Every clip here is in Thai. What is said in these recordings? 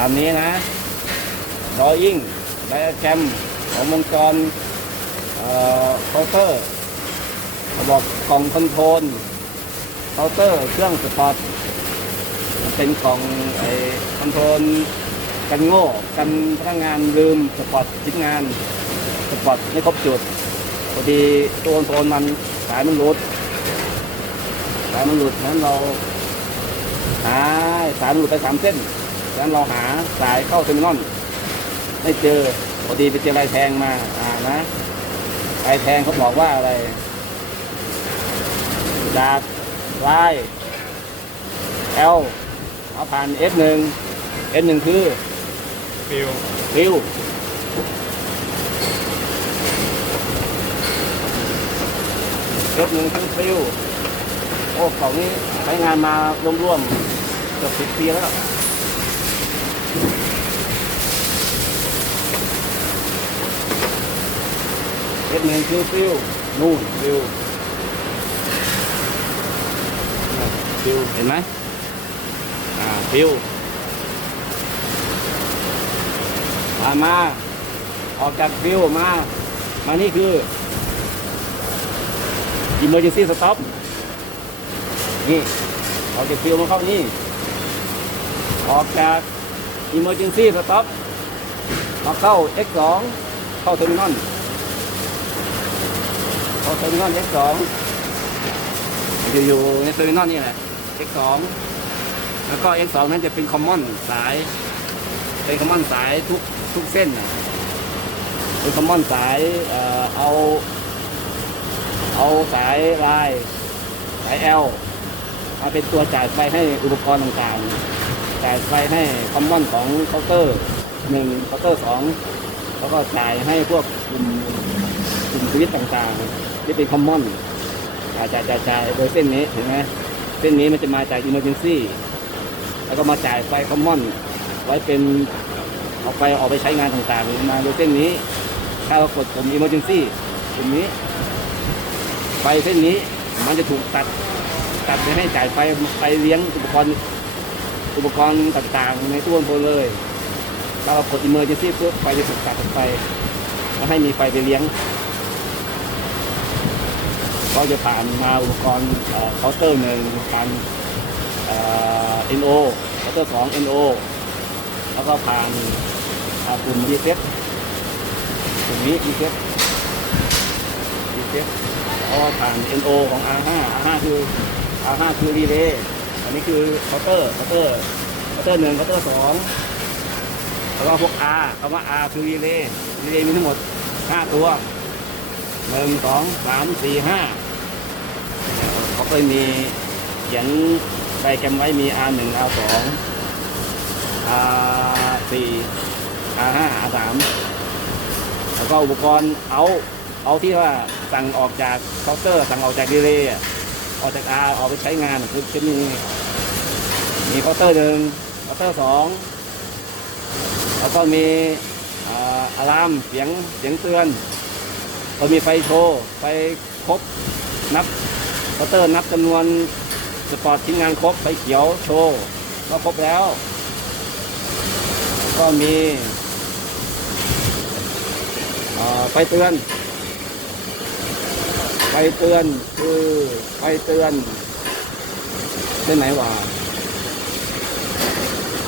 ตามนี้นะดอยิ่งไดอะแกรมของวงจรเอ่อคาน์เตอร์บอกกล่องคอนโทรลเคาน์เตอร์เครื่องสปอร์ตเป็นกล่องไอ้คอนโทรลกันโง่กันพนักงานลืมสปอร์ตชิ้นงานสปอร์ตไม่ครบจุดพอดีตัวคอนโทรลมันสายมันหลุดสายมันหลุดนั้นเราหาสายมันหลุดไปสามเส้น ดังนั้นเราหาสายเข้าเทอร์มินอลไม่เจอพอดีไปเจอลายแทงมาอ่านะลายแทงเขาบอกว่าอะไรจากลาย L เอาผ่าน F 1 F 1คือฟิวฟิวเอฟหนึ่งคือฟิวโอ้กล่องนี้ใช้งานมาร่วมๆเกือบสิบปีแล้ว เอฟหนึ่งคือฟิวนู่นฟิวฟิวเห็นไหมอ่าฟิวมามา ออกจากฟิวมา มานี่คือ emergency stop นี่ออกจากฟิวมาเข้านี่ ออกจาก emergency stop มาเข้า X2 เข้าเทอร์มินอลเข้าเทอร์มินอล X2 อยู่อยู่ในเทอร์มินอลนี่แหละ X2 แล้วก็ X2 นั้นจะเป็น common สาย เป็นคอมมอนสายทุกทุกเส้นนะเป็นคอมมอนสายเอ่อเอาเอาสายลายสาย L มาเป็นตัวจ่ายไฟให้อุปกรณ์ต่างๆ จ่ายไฟให้คอมมอนของเคาน์เตอร์หนึ่งเคาน์เตอร์สองแล้วก็จ่ายให้พวกกลุ่มกลุ่มสวิตต่างๆ ที่เป็นคอมมอนจ่ายจ่ายจ่ายจ่ายโดยเส้นนี้เห็นไหมเส้นนี้มันจะมาจาก emergency แล้วก็มาจ่ายไฟคอมมอนไว้เป็นเอาไปออกไปใช้งานต่างๆมาโดยเส้นนี้ ถ้าเรากดปุ่ม emergency ปุ่มนี้ ไฟเส้นนี้มันจะถูกตัด ตัดไปให้จ่ายไฟไปเลี้ยงอุปกรณ์ อุปกรณ์ต่างๆ ในตู้คอนเลยถ้าเรากด emergency ปุ๊บไฟจะถูกตัดออกไปแล้วให้มีไฟไปเลี้ยง ก็จะผ่านมาอุปกรณ์เคาน์เตอร์หนึ่งผ่านเอ่อ NO เคาน์เตอร์สอง NO แล้วก็ผ่านปุ่ม reset ปุ่มนี้ reset reset แล้วก็ผ่าน NO ของ R5 R5 คือ R5 คือรีเลย์ อันนี้คือเคาน์เตอร์เคาน์เตอร์เคาน์เตอร์หนึ่งเคาน์เตอร์สองแล้วก็พวก R คำว่า R คือรีเลย์รีเลย์มีทั้งหมด 5 ตัวหนึ่งสองสามสี่ห้าเขาเคยมีเขียนไดแกรมไว้มี R1 R2 R4 R5 R3 แล้วก็อุปกรณ์เอาเอาที่ว่าสั่งออกจากเคาน์เตอร์สั่งออกจากดีเลย์ ออกจาก R ออกไปใช้งานคือจะมีมีเคาน์เตอร์หนึ่งเคาน์เตอร์สองแล้วก็มีอ่าอะลามเสียงเสียงเตือนพอมีไฟโชว์ไฟครบนับเคาน์เตอร์นับจำนวนสปอร์ตชิ้นงานครบไฟเขียวโชว์ก็ครบแล้ว ก็มีอ่อไฟเตือน ฟเตือนคือไฟเตือนเส้นไหนวะ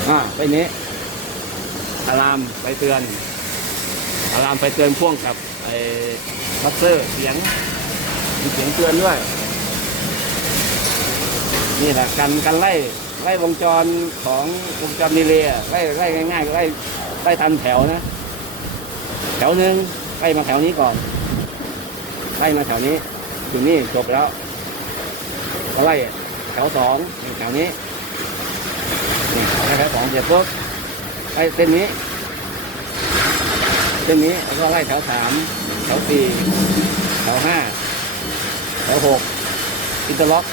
อ่าไฟนี้อะลามไฟเตือนอะลามไฟเตือนพ่วงกับไอ้บัสเซอร์เสียงมีเสียงเตือนด้วย นี่แหละการการไล่ไล่วงจรของวงจรดีเลยไล่ไล่ง่ายๆไล่ไล่ทันแถวนะ แถวหนึ่งไล่มาแถวนี้ก่อนไล่มาแถวนี้ อยู่นี่จบแล้วก็ไล่แถวสองแถวนี้นี่แถวสองเสร็จปุ๊บไล่เส้นนี้ เส้นนี้แล้วก็ไล่แถวสามแถวสี่แถวห้าแถวหกอินเตอร์ล็อก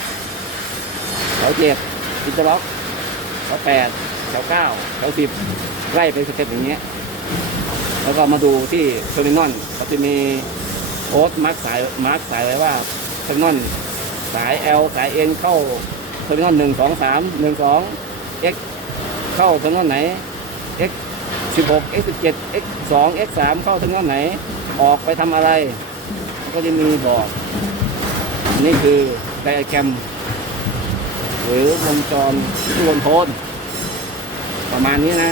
แถวเจ็ดอินเตอร์ล็อกแถวแปดแถวเก้าแถวสิบไล่ไปสเต็ปอย่างเงี้ยแล้วก็มาดูที่เทอร์มินอลเขาจะมี โค้ดมาร์กสายมาร์กสายไว้ว่าเทอร์มินอลสาย L สาย N เข้าเทอร์มินอลหนึ่งสองสามหนึ่งสอง X เข้าเทอร์มินอลไหน x 16 x 17 x 2 x 3เข้าถึงตรงไหน ออกไปทำอะไร ก็จะมีบอก นี่คือไดอะแกรมหรือวงจรที่วนโทนประมาณนี้นะ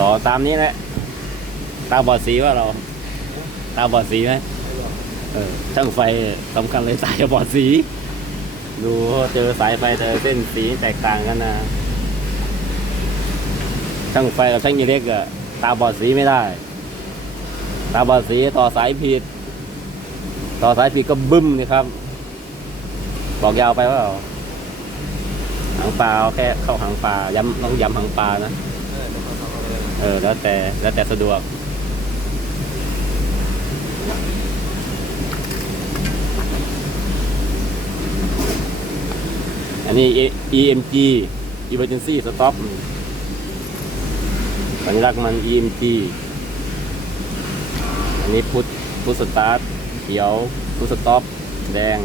ต่อตามนี้แหละ ตาบอดสีว่าเรา ตาบอดสีไหมเออช่างไฟสำคัญเลยสายบอดสี ดูเจอสายไฟเจอเส้นสีแตกต่างกันนะช่างไฟกับช่างอิเล็กอะตาบอดสีไม่ได้ ตาบอดสีต่อสายผิด ต่อสายผิดก็บึ้มนี่ครับ บอกยาวไปว่าหางปลาเอาแค่เข้าหางปลาย้ำต้องย้ำหางปลานะเออแล้วแต่แล้วแต่สะดวก อันนี้ EMG Emergency Stop สัญลักษณ์มัน EMG อันนี้พุทพุทสตาร์ทเขียวพุทสต็อปแดง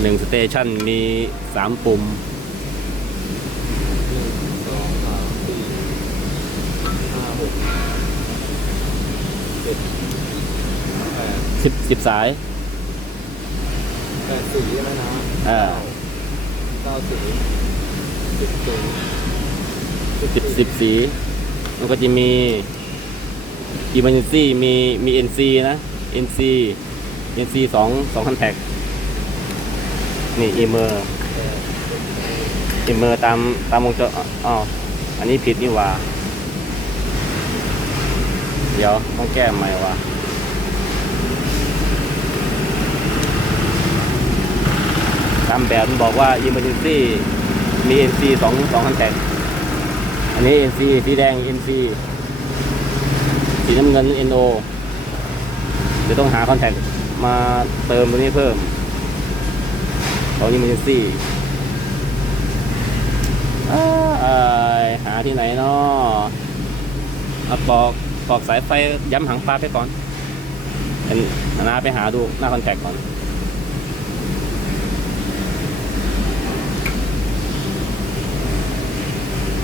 หนึ่งสเตชันมีสามปุ่มสองสามสี่ห้าหกเจ็ดแปดสิบสิบสาย แปดสีใช่ไหมนะอ่าเก้าสีสิบสีสิบสิบสี มันก็จะมี Emergency มีมี NC นะ NC NC สองสองคันแท็กนี่ Emer Emer ตามตามวงจรอ๋ออันนี้ผิดนี่หว่า เดี๋ยวต้องแก้ใหม่ว่ะ ตามแบบมันบอกว่า Emergency มี NC สองสองคันแทกอันนี้ NC สีแดง NC สีน้ำเงิน NO เดี๋ยวต้องหาคอนแทคมาเติมตัวนี้เพิ่มของ Emergency อ่าเอ่อหาที่ไหนเนาะเอาปอกปอกสายไฟย้ำหางปลาไปก่อนอันอันนาไปหาดูหน้าคอนแทคก่อน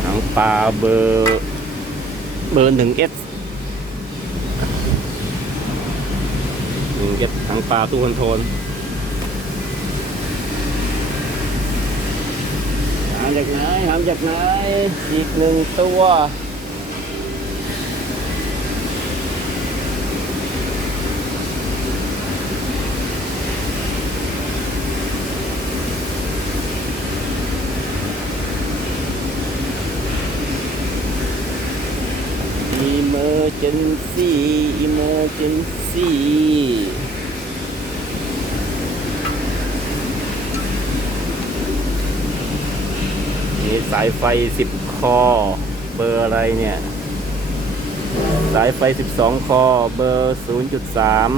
หาง ปลาเบอร์เบอร์หนึ่งเอสหนึ่งเอสทางปลาตู้คอนโทนหามจากไหนหามจากไหนอีกหนึ่งตัว emergency emergency นี่สายไฟสิบคอ เบอร์อะไรเนี่ย สายไฟสิบสองคอ เบอร์ศูนย์จุดสาม